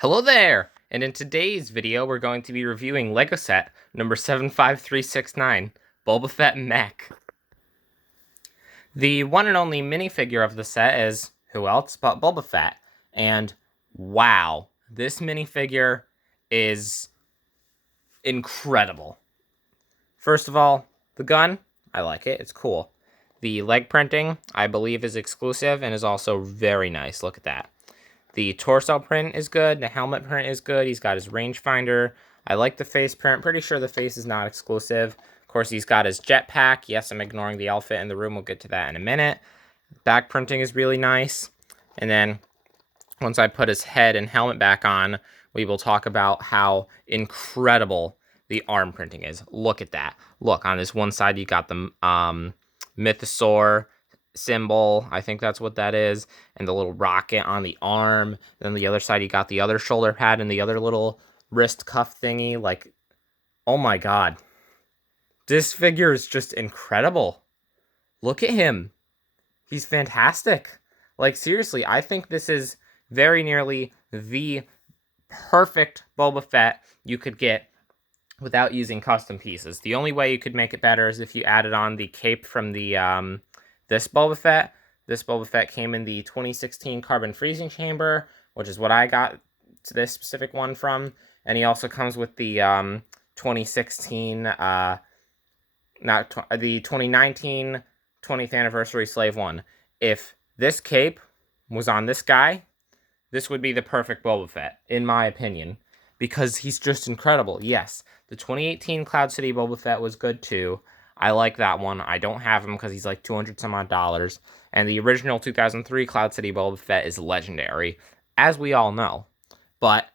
Hello there! And in today's video, we're going to be reviewing LEGO set number 75369, Boba Fett Mech. The one and only minifigure of the set is who else but Boba Fett. And wow, this minifigure is incredible. First of all, the gun, I like it, it's cool. The leg printing, I believe, is exclusive and is also very nice. Look at that. The torso print is good. The helmet print is good. He's got his rangefinder. I like the face print. Pretty sure the face is not exclusive. Of course, he's got his jetpack. Yes, I'm ignoring the outfit in the room. We'll get to that in a minute. Back printing is really nice. And then once I put his head and helmet back on, we will talk about how incredible the arm printing is. Look at that. Look, on this one side, you got the mythosaur symbol. I think that's what that is. And the little rocket on the arm. Then the other side, you got the other shoulder pad and the other little wrist cuff thingy. Like, oh my god. This figure is just incredible. Look at him. He's fantastic. Like, seriously, I think this is very nearly the perfect Boba Fett you could get without using custom pieces. The only way you could make it better is if you added on the cape from the this Boba Fett. This Boba Fett came in the 2016 Carbon Freezing Chamber, which is what I got this specific one from. And he also comes with the 2016, the 2019 20th Anniversary Slave 1. If this cape was on this guy, this would be the perfect Boba Fett, in my opinion, because he's just incredible. Yes, the 2018 Cloud City Boba Fett was good too. I like that one. I don't have him because he's like $200 some odd. And the original 2003 Cloud City Boba Fett is legendary, as we all know. But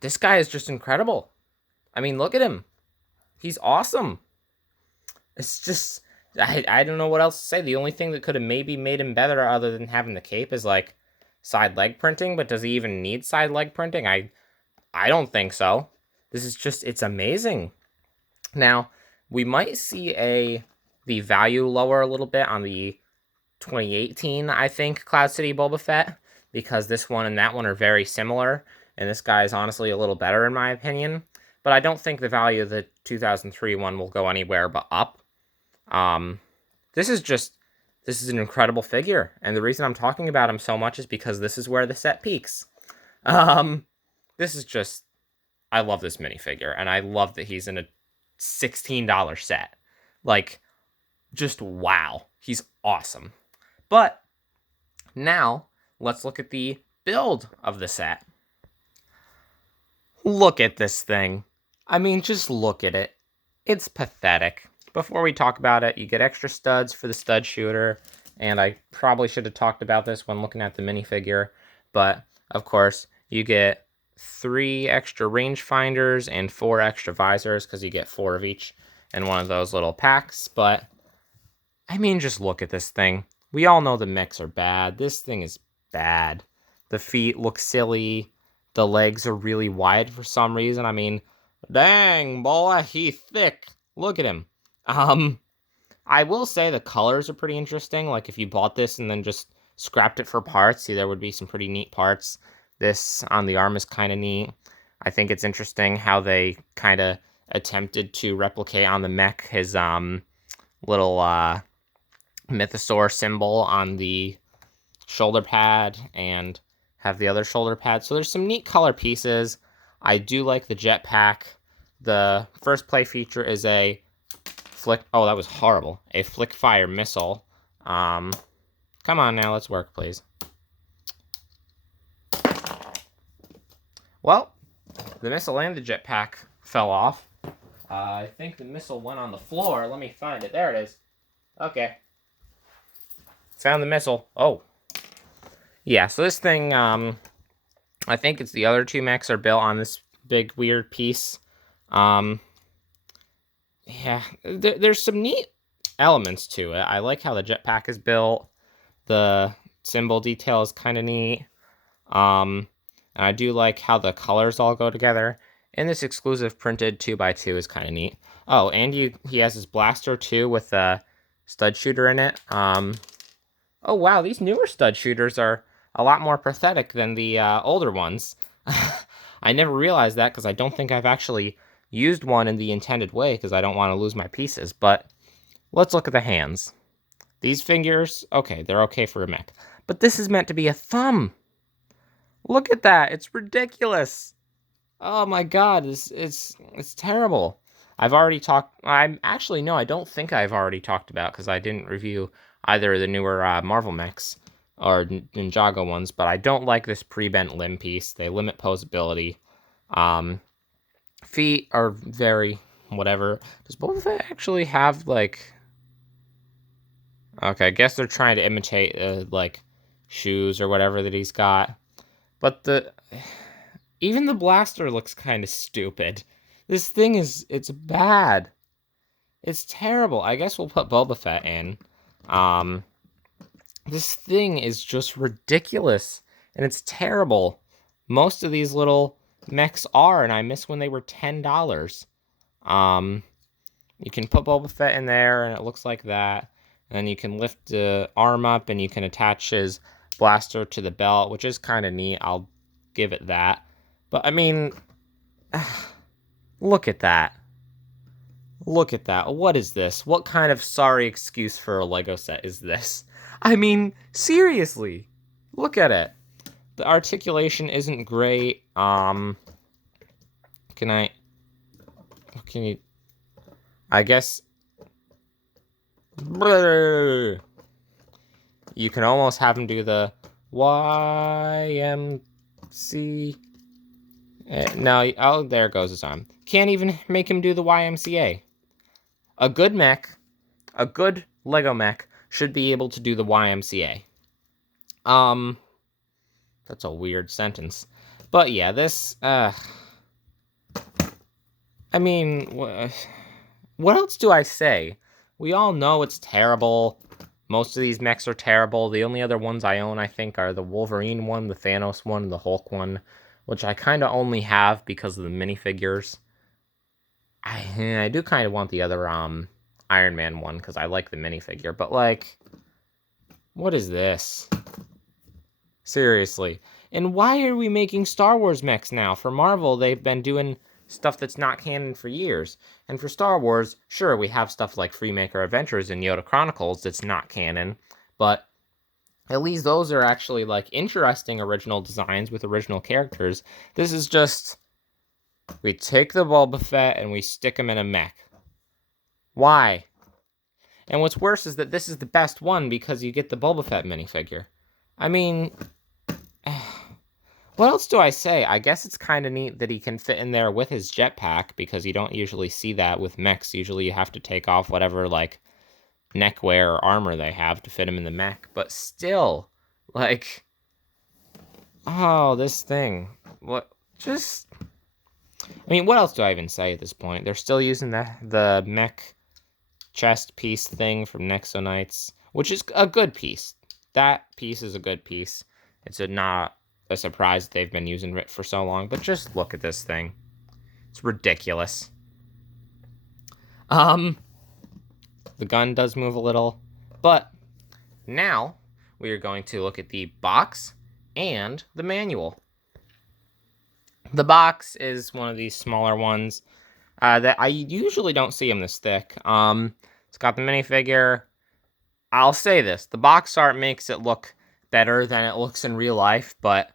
this guy is just incredible. I mean, look at him. He's awesome. It's just, I don't know what else to say. The only thing that could have maybe made him better other than having the cape is like side leg printing. But does he even need side leg printing? I don't think so. This is just, it's amazing. Now, we might see the value lower a little bit on the 2018, I think, Cloud City Boba Fett, because this one and that one are very similar, and this guy is honestly a little better in my opinion. But I don't think the value of the 2003 one will go anywhere but up. This is an incredible figure, and the reason I'm talking about him so much is because this is where the set peaks. This is just, I love this minifigure, and I love that he's in a $16 set. Like, just wow. He's awesome. But now, let's look at the build of the set. Look at this thing. I mean, just look at it. It's pathetic. Before we talk about it, you get extra studs for the stud shooter, and I probably should have talked about this when looking at the minifigure, but of course, you get 3 extra rangefinders and 4 extra visors, because you get 4 of each in one of those little packs. But I mean, just look at this thing. We all know the mechs are bad. This thing is bad. The feet look silly. The legs are really wide for some reason. I mean, dang, boy, he's thick. Look at him. I will say the colors are pretty interesting. Like, if you bought this and then just scrapped it for parts, see, there would be some pretty neat parts. This on the arm is kind of neat. I think it's interesting how they kind of attempted to replicate on the mech his little mythosaur symbol on the shoulder pad and have the other shoulder pad. So there's some neat color pieces. I do like the jetpack. The first play feature is a flick. Oh, that was horrible. A flick fire missile. Come on now, let's work, please. Well, the missile and the jetpack fell off. I think the missile went on the floor. Let me find it. There it is. Okay. Found the missile. Oh. Yeah, so this thing, I think it's the other 2 mechs are built on this big weird piece. Yeah, there's some neat elements to it. I like how the jetpack is built. The symbol detail is kind of neat. And I do like how the colors all go together. And this exclusive printed 2x2 is kind of neat. Oh, and he has his blaster too with a stud shooter in it. Oh wow, these newer stud shooters are a lot more pathetic than the older ones. I never realized that because I don't think I've actually used one in the intended way because I don't want to lose my pieces. But let's look at the hands. These figures, okay, they're okay for a mech. But this is meant to be a thumb. Look at that. It's ridiculous. Oh my god, it's terrible. I've already talked. I'm actually no, I don't think I've already talked about because I didn't review either of the newer Marvel mechs or Ninjago ones. But I don't like this pre-bent limb piece. They limit posability. Feet are very whatever. Does Boba Fett actually have like? Okay, I guess they're trying to imitate like shoes or whatever that he's got. But even the blaster looks kind of stupid. This thing it's bad. It's terrible. I guess we'll put Boba Fett in. This thing is just ridiculous. And it's terrible. Most of these little mechs are, and I miss when they were $10. You can put Boba Fett in there, and it looks like that. And then you can lift the arm up, and you can attach his blaster to the belt, which is kind of neat. I'll give it that. But, I mean, look at that. Look at that. What is this? What kind of sorry excuse for a Lego set is this? I mean, seriously. Look at it. The articulation isn't great. Can you... I guess... You can almost have him do the YMC... No, oh, there goes his arm. Can't even make him do the YMCA. A good mech, a good Lego mech, should be able to do the YMCA. That's a weird sentence. But yeah, this, I mean, what else do I say? We all know it's terrible. Most of these mechs are terrible. The only other ones I own, I think, are the Wolverine one, the Thanos one, and the Hulk one, which I kind of only have because of the minifigures. I do kind of want the other Iron Man one because I like the minifigure, but like, what is this? Seriously. And why are we making Star Wars mechs now? For Marvel, they've been doing stuff that's not canon for years. And for Star Wars, sure, we have stuff like Freemaker Adventures and Yoda Chronicles that's not canon, but at least those are actually like interesting original designs with original characters. This is just, we take the Boba Fett and we stick him in a mech. Why? And what's worse is that this is the best one because you get the Boba Fett minifigure. I mean, what else do I say? I guess it's kind of neat that he can fit in there with his jetpack because you don't usually see that with mechs. Usually you have to take off whatever, like, neckwear or armor they have to fit him in the mech. But still, like, oh, this thing. What, just... I mean, what else do I even say at this point? They're still using the mech chest piece thing from Nexo-Knights, which is a good piece. That piece is a good piece. It's not a surprise that they've been using it for so long, but just look at this thing. It's ridiculous. The gun does move a little, but now we are going to look at the box and the manual. The box is one of these smaller ones that I usually don't see them this thick. It's got the minifigure. I'll say this, the box art makes it look better than it looks in real life, but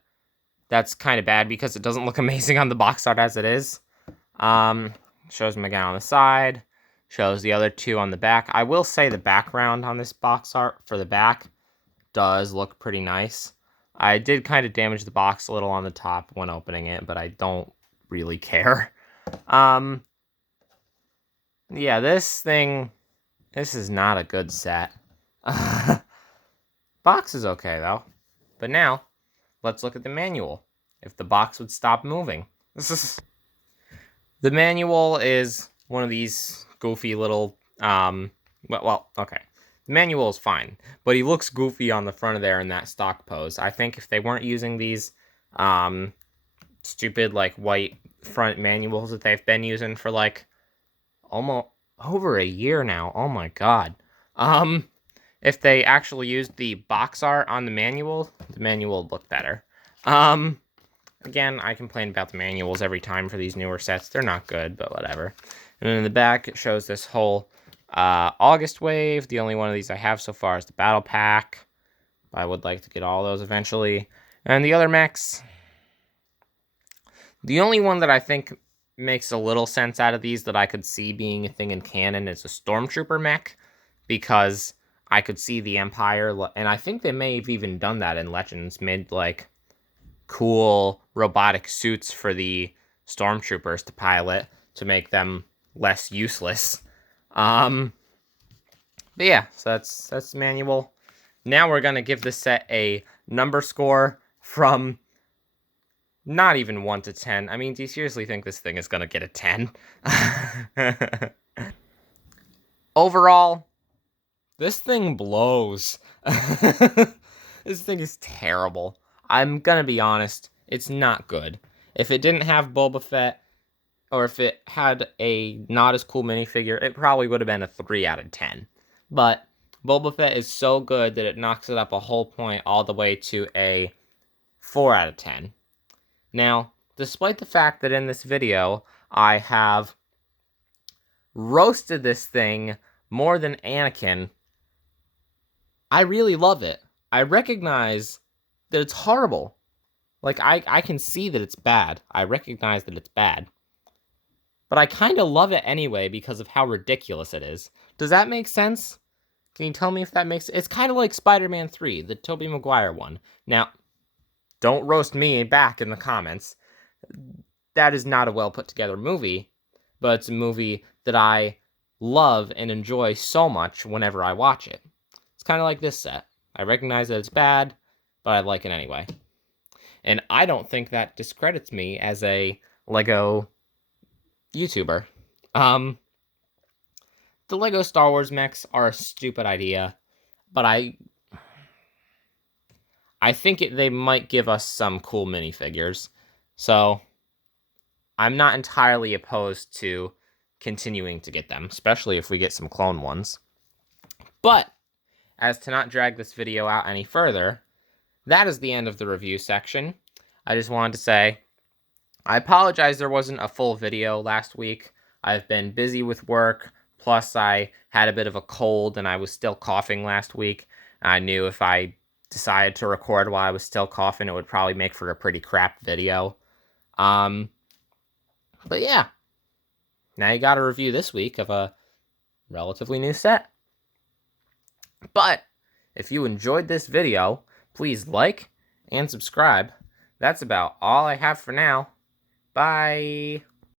that's kind of bad because it doesn't look amazing on the box art as it is. Shows him again on the side, shows the other two on the back. I will say the background on this box art for the back does look pretty nice. I did kind of damage the box a little on the top when opening it, but I don't really care. Yeah, this is not a good set. Box is okay, though. But now, let's look at the manual. If the box would stop moving. The manual is one of these goofy little, well, okay. The manual is fine, but he looks goofy on the front of there in that stock pose. I think if they weren't using these, stupid, like, white front manuals that they've been using for, like, almost over a year now. Oh my god. If they actually used the box art on the manual would look better. again, I complain about the manuals every time for these newer sets. They're not good, but whatever. And then in the back, it shows this whole August wave. The only one of these I have so far is the Battle Pack. I would like to get all those eventually. And the other mechs, the only one that I think makes a little sense out of these that I could see being a thing in canon is a Stormtrooper mech, because I could see the Empire, and I think they may have even done that in Legends, made like cool robotic suits for the Stormtroopers to pilot to make them less useless. But yeah, so that's the manual. Now we're gonna give this set a number score from not even 1 to 10. I mean, do you seriously think this thing is gonna get a 10? Overall, this thing blows. This thing is terrible. I'm gonna be honest, it's not good. If it didn't have Boba Fett, or if it had a not as cool minifigure, it probably would have been a 3 out of 10. But Boba Fett is so good that it knocks it up a whole point all the way to a 4 out of 10. Now, despite the fact that in this video, I have roasted this thing more than Anakin, I really love it. I recognize that it's horrible. Like, I can see that it's bad. I recognize that it's bad. But I kind of love it anyway because of how ridiculous it is. Does that make sense? Can you tell me if that makes... It's kind of like Spider-Man 3, the Tobey Maguire one. Now, don't roast me back in the comments. That is not a well-put-together movie, but it's a movie that I love and enjoy so much whenever I watch it. It's kind of like this set. I recognize that it's bad, but I like it anyway. And I don't think that discredits me as a LEGO YouTuber. The LEGO Star Wars mechs are a stupid idea, but I think they might give us some cool minifigures. So I'm not entirely opposed to continuing to get them, especially if we get some clone ones. But as to not drag this video out any further, that is the end of the review section. I just wanted to say, I apologize there wasn't a full video last week. I've been busy with work, plus I had a bit of a cold and I was still coughing last week. I knew if I decided to record while I was still coughing, it would probably make for a pretty crap video. But yeah, now you got a review this week of a relatively new set. But if you enjoyed this video, please like and subscribe. That's about all I have for now. Bye!